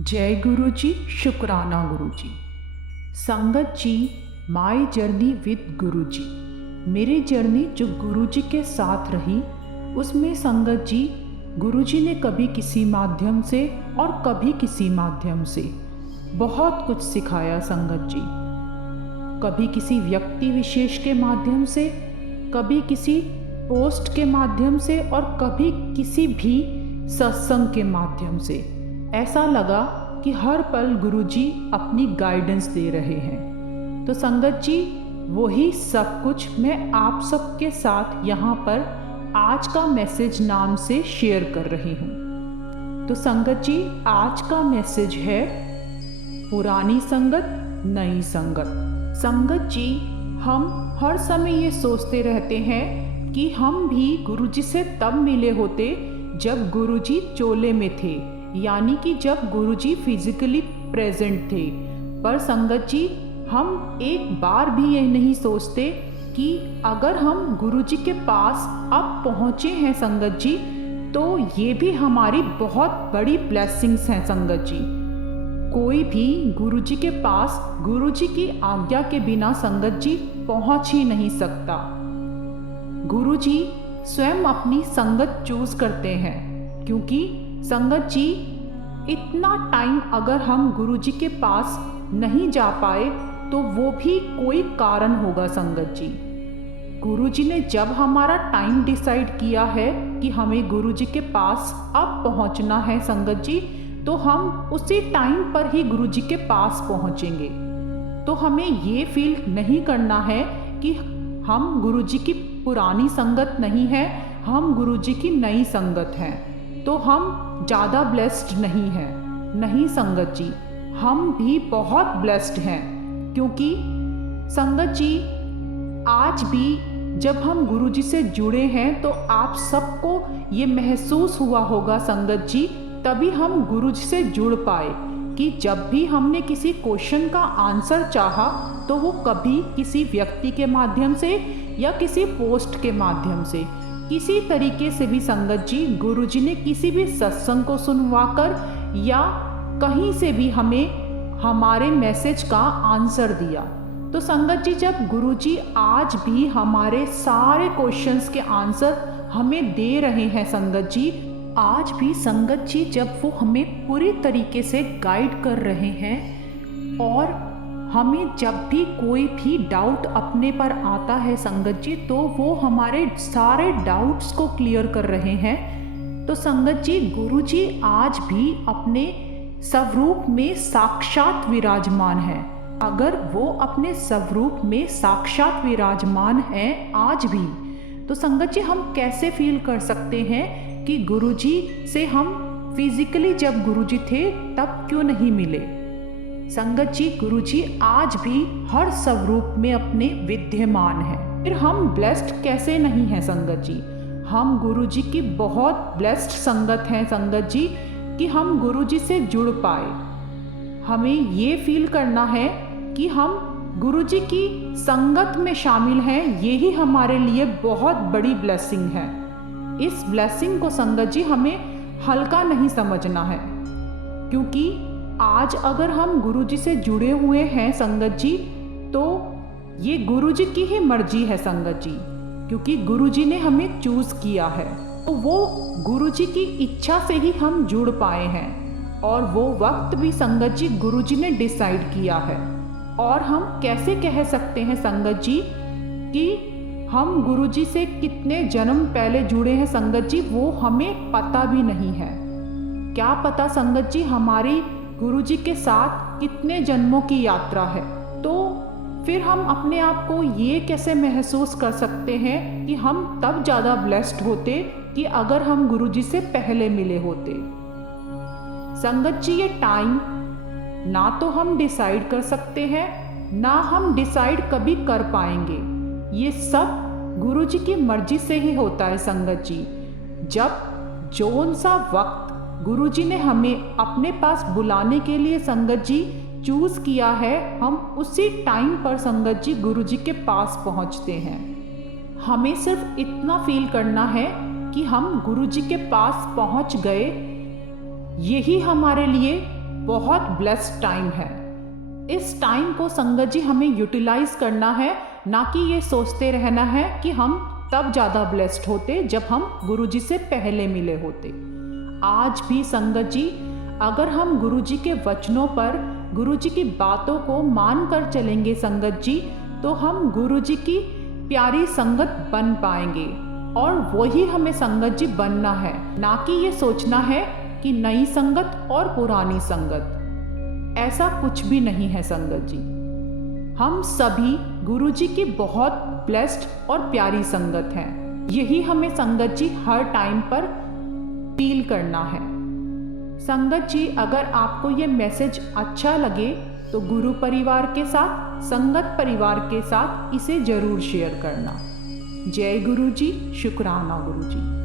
जय गुरु जी, शुक्राना गुरु जी। संगत जी, माय जर्नी विद गुरु जी। मेरी जर्नी जो गुरु जी के साथ रही, उसमें संगत जी गुरु जी ने कभी किसी माध्यम से और कभी किसी माध्यम से बहुत कुछ सिखाया संगत जी। कभी किसी व्यक्ति विशेष के माध्यम से, कभी किसी पोस्ट के माध्यम से और कभी किसी भी सत्संग के माध्यम से। ऐसा लगा कि हर पल गुरुजी अपनी गाइडेंस दे रहे हैं। तो संगत जी, वही सब कुछ मैं आप सबके साथ यहाँ पर आज का मैसेज नाम से शेयर कर रही हूँ। तो संगत जी, आज का मैसेज है पुरानी संगत, नई संगत। संगत जी, हम हर समय ये सोचते रहते हैं कि हम भी गुरुजी से तब मिले होते जब गुरुजी चोले में थे, यानी कि जब गुरुजी फिजिकली प्रेजेंट थे। पर संगत जी, हम एक बार भी यह नहीं सोचते कि अगर हम गुरुजी के पास अब पहुँचे हैं संगत जी, तो ये भी हमारी बहुत बड़ी ब्लेसिंग्स हैं संगत जी। कोई भी गुरुजी के पास गुरुजी की आज्ञा के बिना संगत जी पहुँच ही नहीं सकता। गुरुजी स्वयं अपनी संगत चूज करते हैं, क्योंकि संगत जी इतना टाइम अगर हम गुरुजी के पास नहीं जा पाए तो वो भी कोई कारण होगा संगत जी। गुरुजी ने जब हमारा टाइम डिसाइड किया है कि हमें गुरुजी के पास अब पहुंचना है संगत जी, तो हम उसी टाइम पर ही गुरुजी के पास पहुंचेंगे। तो हमें ये फील नहीं करना है कि हम गुरुजी की पुरानी संगत नहीं है, हम गुरुजी की नई संगत हैं, तो हम ज़्यादा ब्लेस्ड नहीं हैं। नहीं संगत जी, हम भी बहुत ब्लेस्ड हैं, क्योंकि संगत जी आज भी जब हम गुरुजी से जुड़े हैं तो आप सबको ये महसूस हुआ होगा संगत जी, तभी हम गुरुजी से जुड़ पाए कि जब भी हमने किसी क्वेश्चन का आंसर चाहा तो वो कभी किसी व्यक्ति के माध्यम से या किसी पोस्ट के माध्यम से, किसी तरीके से भी संगत जी गुरुजी ने किसी भी सत्संग को सुनवाकर या कहीं से भी हमें हमारे मैसेज का आंसर दिया। तो संगत जी, जब गुरुजी आज भी हमारे सारे क्वेश्चंस के आंसर हमें दे रहे हैं संगत जी, आज भी संगत जी जब वो हमें पूरी तरीके से गाइड कर रहे हैं और हमें जब भी कोई भी डाउट अपने पर आता है संगत जी, तो वो हमारे सारे डाउट्स को क्लियर कर रहे हैं। तो संगत जी, गुरुजी आज भी अपने स्वरूप में साक्षात विराजमान हैं। अगर वो अपने स्वरूप में साक्षात विराजमान हैं आज भी, तो संगत जी हम कैसे फील कर सकते हैं कि गुरुजी से हम फिजिकली जब गुरुजी थे तब क्यों नहीं मिले। संगत जी, गुरुजी आज भी हर स्वरूप में अपने विद्यमान हैं। फिर हम ब्लेस्ड कैसे नहीं हैं संगत जी। हम गुरुजी की बहुत ब्लेस्ड संगत हैं संगत जी कि हम गुरुजी से जुड़ पाए। हमें ये फील करना है कि हम गुरुजी की संगत में शामिल हैं, यही हमारे लिए बहुत बड़ी ब्लेसिंग है। इस ब्लेसिंग को संगत जी हमें हल्का नहीं समझना है, क्योंकि आज अगर हम गुरुजी से जुड़े हुए हैं संगत जी, तो ये गुरुजी की ही मर्जी है संगत जी, क्योंकि गुरुजी ने हमें चूज किया है। तो वो गुरुजी की इच्छा से ही हम जुड़ पाए हैं, और वो वक्त भी संगत जी गुरुजी ने डिसाइड किया है। और हम कैसे कह सकते हैं संगत जी कि हम गुरुजी से कितने जन्म पहले जुड़े हैं संगत जी, वो हमें पता भी नहीं है। क्या पता संगत जी हमारी गुरुजी के साथ कितने जन्मों की यात्रा है। तो फिर हम अपने आप को ये कैसे महसूस कर सकते हैं कि हम तब ज़्यादा ब्लेस्ड होते कि अगर हम गुरुजी से पहले मिले होते। संगत जी, ये टाइम ना तो हम डिसाइड कर सकते हैं, ना हम डिसाइड कभी कर पाएंगे। ये सब गुरुजी की मर्जी से ही होता है संगत जी। जब जौन सा वक्त गुरुजी ने हमें अपने पास बुलाने के लिए संगत जी चूज किया है, हम उसी टाइम पर संगत जी गुरुजी के पास पहुंचते हैं। हमें सिर्फ इतना फील करना है कि हम गुरुजी के पास पहुंच गए, यही हमारे लिए बहुत ब्लेस्ड टाइम है। इस टाइम को संगत जी हमें यूटिलाइज करना है, ना कि ये सोचते रहना है कि हम तब ज़्यादा ब्लेस्ड होते जब हम गुरुजी से पहले मिले होते। आज भी संगत जी अगर हम गुरुजी के वचनों पर, गुरुजी की बातों को मान कर चलेंगे संगत जी, तो हम गुरुजी की प्यारी संगत बन पाएंगे। और वही हमें संगत जी बनना है, ना कि ये सोचना है कि नई संगत और पुरानी संगत। ऐसा कुछ भी नहीं है संगत जी। हम सभी गुरुजी की बहुत ब्लेस्ड और प्यारी संगत हैं। यही हमें संगत जी हर टाइम पर फील करना है। संगत जी अगर आपको ये मैसेज अच्छा लगे तो गुरु परिवार के साथ, संगत परिवार के साथ इसे जरूर शेयर करना। जय गुरु जी, शुक्राना गुरु जी।